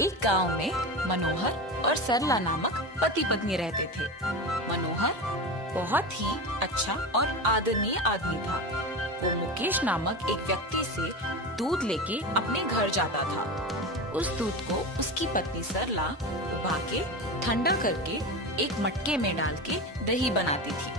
एक गांव में मनोहर और सरला नामक पति पत्नी रहते थे। मनोहर बहुत ही अच्छा और आदरणीय आदमी था। वो मुकेश नामक एक व्यक्ति से दूध लेके अपने घर जाता था। उस दूध को उसकी पत्नी सरला उबा के ठंडा करके एक मटके में डाल के दही बनाती थी।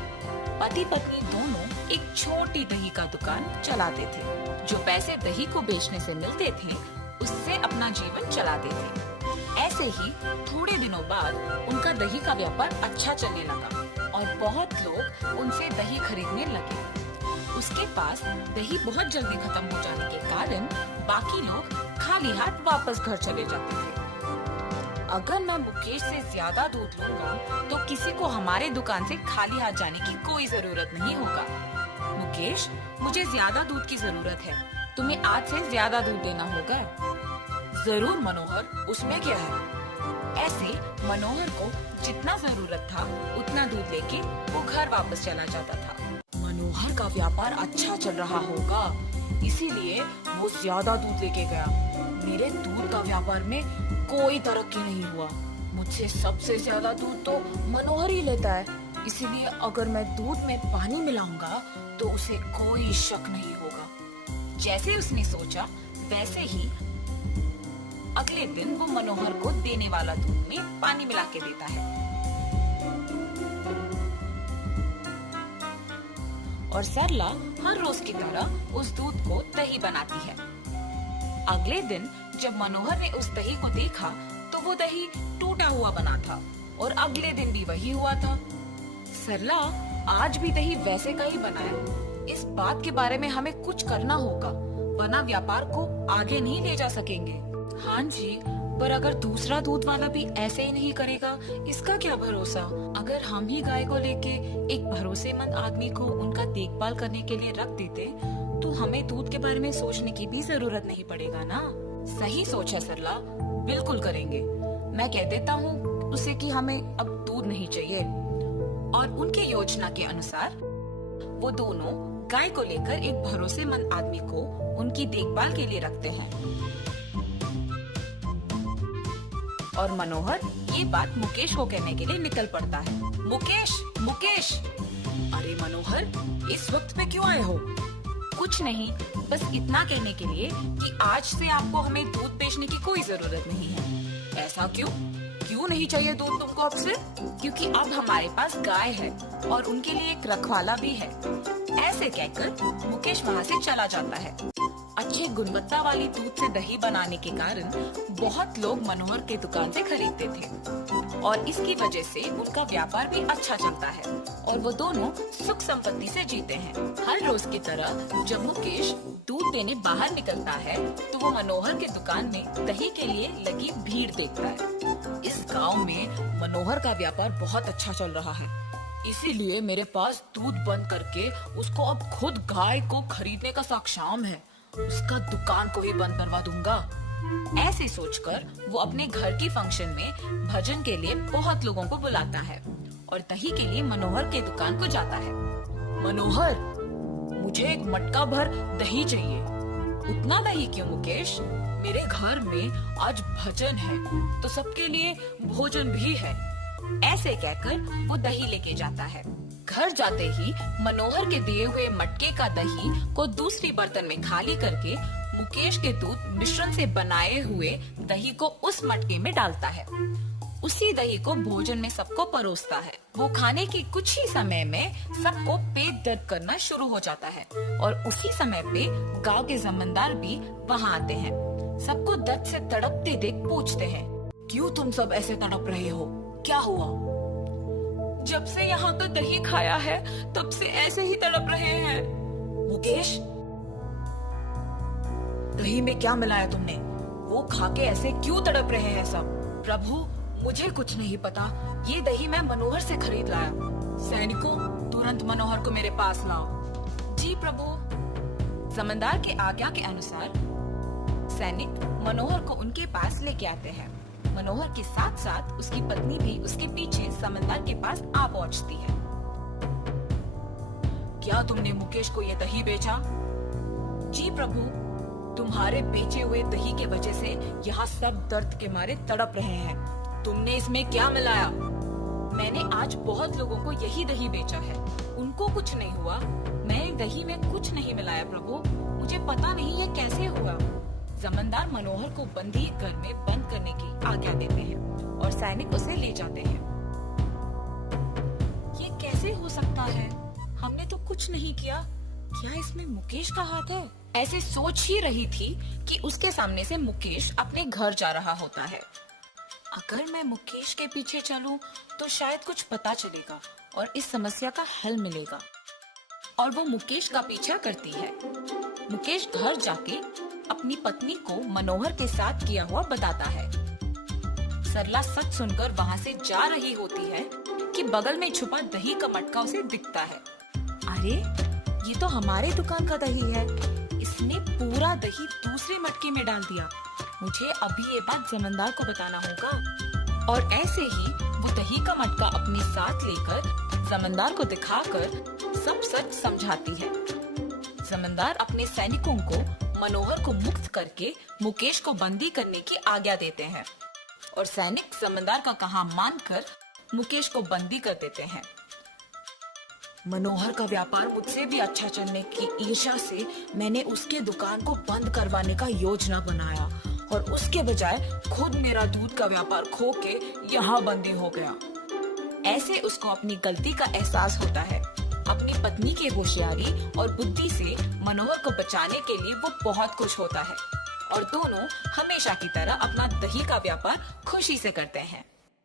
पति पत्नी दोनों एक छोटी दही का दुकान चलाते थे। जो पैसे दही को बेचने से मिलते थे उससे अपना जीवन चलाते थे। ऐसे ही थोड़े दिनों बाद उनका दही का व्यापार अच्छा चलने लगा और बहुत लोग उनसे दही खरीदने लगे। उसके पास दही बहुत जल्दी खत्म हो जाने के कारण बाकी लोग खाली हाथ वापस घर चले जाते थे। अगर मैं मुकेश से ज्यादा दूध लूंगा तो किसी को हमारे दुकान से खाली हाथ जाने की कोई जरूरत नहीं होगा। मुकेश, मुझे ज्यादा दूध की जरूरत है, तुम्हें आज से ज्यादा दूध देना होगा। जरूर मनोहर, उसमें क्या है। ऐसे मनोहर को जितना जरूरत था उतना दूध लेके वो घर वापस चला जाता था। मनोहर का व्यापार अच्छा चल रहा होगा, इसीलिए वो ज्यादा दूध लेके गया। मेरे दूध का व्यापार में कोई तरक्की नहीं हुआ। मुझसे सबसे ज्यादा दूध तो मनोहर ही लेता है, इसीलिए अगर मैं दूध में पानी मिलाऊंगा तो उसे कोई शक नहीं होगा। जैसे उसने सोचा वैसे ही अगले दिन वो मनोहर को देने वाला दूध में पानी मिला के देता है और सरला हर रोज की तरह उस दूध को दही बनाती है। अगले दिन जब मनोहर ने उस दही को देखा तो वो दही टूटा हुआ बना था और अगले दिन भी वही हुआ था। सरला, आज भी दही वैसे का ही बना है। इस बात के बारे में हमें कुछ करना होगा, वरना व्यापार को आगे नहीं ले जा सकेंगे। हाँ जी, पर अगर दूसरा दूध वाला भी ऐसे ही नहीं करेगा, इसका क्या भरोसा। अगर हम ही गाय को लेके एक भरोसेमंद आदमी को उनका देखभाल करने के लिए रख देते तो हमें दूध के बारे में सोचने की भी जरूरत नहीं पड़ेगा ना। सही सोच है सरला, बिल्कुल करेंगे। मैं कह देता हूँ उसे कि हमें अब दूध नहीं चाहिए। और उनके योजना के अनुसार वो दोनों गाय को लेकर एक भरोसेमंद आदमी को उनकी देखभाल के लिए रखते हैं। और मनोहर ये बात मुकेश को कहने के लिए निकल पड़ता है। मुकेश, मुकेश! अरे मनोहर, इस वक्त पे क्यों आए हो? कुछ नहीं, बस इतना कहने के लिए कि आज से आपको हमें दूध बेचने की कोई जरूरत नहीं है। ऐसा क्यों? क्यों नहीं चाहिए दूध तुमको अब से? क्योंकि अब हमारे पास गाय है और उनके लिए एक रखवाला भी है। ऐसे कहकर मुकेश वहाँ से चला जाता है। अच्छे गुणवत्ता वाली दूध से दही बनाने के कारण बहुत लोग मनोहर के दुकान से खरीदते थे और इसकी वजह से उनका व्यापार भी अच्छा चलता है और वो दोनों सुख संपत्ति से जीते हैं। हर रोज की तरह जब मुकेश दूध देने बाहर निकलता है तो वो मनोहर के दुकान में दही के लिए लगी भीड़ देखता है। इस गांव में मनोहर का व्यापार बहुत अच्छा चल रहा है, इसीलिए मेरे पास दूध बंद करके उसको अब खुद गाय को खरीदने का साक्षाम है। उसका दुकान को ही बंद करवा दूंगा। ऐसे सोचकर वो अपने घर की फंक्शन में भजन के लिए बहुत लोगों को बुलाता है और दही के लिए मनोहर के दुकान को जाता है। मनोहर, मुझे एक मटका भर दही चाहिए। उतना दही क्यों मुकेश? मेरे घर में आज भजन है तो सबके लिए भोजन भी है। ऐसे कहकर वो दही लेके जाता है। घर जाते ही मनोहर के दिए हुए मटके का दही को दूसरी बर्तन में खाली करके मुकेश के दूध मिश्रण से बनाए हुए दही को उस मटके में डालता है। उसी दही को भोजन में सबको परोसता है। वो खाने के कुछ ही समय में सबको पेट दर्द करना शुरू हो जाता है और उसी समय पे गांव के जमींदार भी वहाँ आते हैं। सबको दर्द से तड़पते देख पूछते हैं, क्यों तुम सब ऐसे तड़प रहे हो? क्या हुआ? जब से यहाँ का दही खाया है तब से ऐसे ही तड़प रहे हैं। मुकेश, दही में क्या मिलाया तुमने? वो खा के ऐसे क्यों तड़प रहे हैं सब? प्रभु, मुझे कुछ नहीं पता। ये दही मैं मनोहर से खरीद लाया। सैनिकों, तुरंत मनोहर को मेरे पास लाओ। जी प्रभु। जमींदार के आज्ञा के अनुसार सैनिक मनोहर को उनके पास लेके आते हैं। मनोहर के साथ साथ उसकी पत्नी भी उसके पीछे जमींदार के पास आ पहुंचती है। क्या तुमने मुकेश को ये दही बेचा? जी प्रभु। तुम्हारे बेचे हुए दही के वजह से यहाँ सब दर्द के मारे तड़प रहे हैं। तुमने इसमें क्या मिलाया? मैंने आज बहुत लोगों को यही दही बेचा है, उनको कुछ नहीं हुआ। मैं दही में कुछ नहीं मिलाया प्रभु, मुझे पता नहीं ये कैसे हुआ। जमींदार मनोहर को बंदी घर में बंद करने की आज्ञा देते हैं और सैनिक उसे ले जाते हैं। ये कैसे हो सकता है? हमने तो कुछ नहीं किया। क्या इसमें मुकेश का हाथ है? ऐसे सोच ही रही थी कि उसके सामने से मुकेश अपने घर जा रहा होता है। अगर मैं मुकेश के पीछे चलूं तो शायद कुछ पता चलेगा और इस समस्या का हल मिलेगा। और वो मुकेश का पीछा करती है। मुकेश घर जाके अपनी पत्नी को मनोहर के साथ किया हुआ बताता है। सरला सच सुनकर वहाँ से जा रही होती है कि बगल में छुपा दही का मटका उसे दिखता है। अरे ये तो हमारे दुकान का दही है, इसने पूरा दही दूसरे मटके में डाल दिया। मुझे अभी ये बात जमींदार को बताना होगा। और ऐसे ही वो दही का मटका अपने साथ लेकर जमींदार को दिखाकर सब सच समझाती है। जमींदार अपने सैनिकों को मनोहर को मुक्त करके मुकेश को बंदी करने की आज्ञा देते हैं और सैनिक जमींदार का कहा मानकर मुकेश को बंदी कर देते हैं। मनोहर का व्यापार मुझसे भी अच्छा चलने की ईर्ष्या से मैंने उसके दुकान को बंद करवाने का योजना बनाया और उसके बजाय खुद मेरा दूध का व्यापार खो के यहाँ बंदी हो गया। ऐसे उसको अपनी गलती का एहसास होता है। अपनी पत्नी की होशियारी और बुद्धि से मनोहर को बचाने के लिए वो बहुत खुश होता है और दोनों हमेशा की तरह अपना दही का व्यापार खुशी से करते हैं।